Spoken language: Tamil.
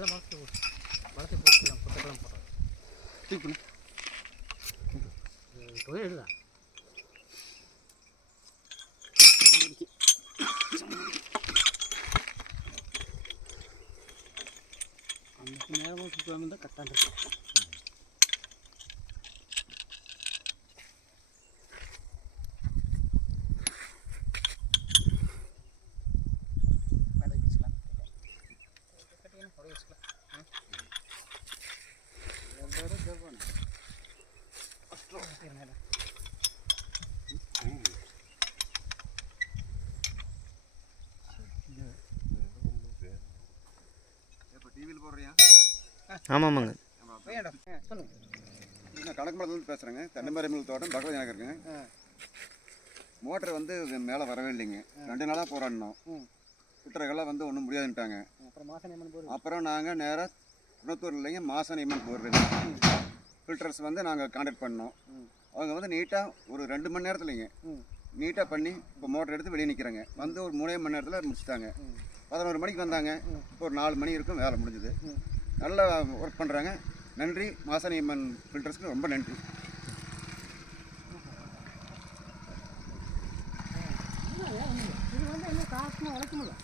நேரமாக சுற்றி வந்தால் கரெக்டாக இருக்கும். டிவியில் போடுறியா? ஆமாமாங்க. நான் கணக்குமரத்துலேருந்து பேசுகிறேங்க. தென்னைமரம் தோட்டம் பகவதி நகருங்க. மோட்டர் வந்து மேலே வரவே இல்லைங்க. 2 நாளாக போராடினோம். ஃபில்டர்கள்லாம் வந்து ஒன்றும் முடியாதுன்ட்டாங்க. அப்புறம் நாங்கள் நேராக குணத்தூர் இல்லைங்க மாசாணியம்மன் போடுறேங்க. ஃபில்டர்ஸ் வந்து நாங்கள் கான்டாக்ட் பண்ணோம். அவங்க வந்து நீட்டாக ஒரு 2 மணி நேரத்துலைங்க நீட்டாக பண்ணி இப்போ மோட்டர் எடுத்து வெளியே நிற்கிறாங்க. வந்து ஒரு 3 மணி நேரத்தில் முடிச்சுட்டாங்க. 11 மணிக்கு வந்தாங்க. ஒரு 4 மணி இருக்கும் வேலை முடிஞ்சுது. நல்லா ஒர்க் பண்ணுறாங்க. நன்றி மாசாணியம்மன் ஃபில்டர்ஸ்க்கு ரொம்ப நன்றி. இது வந்து என்ன காசுன்னு வளர்க்க முடியல.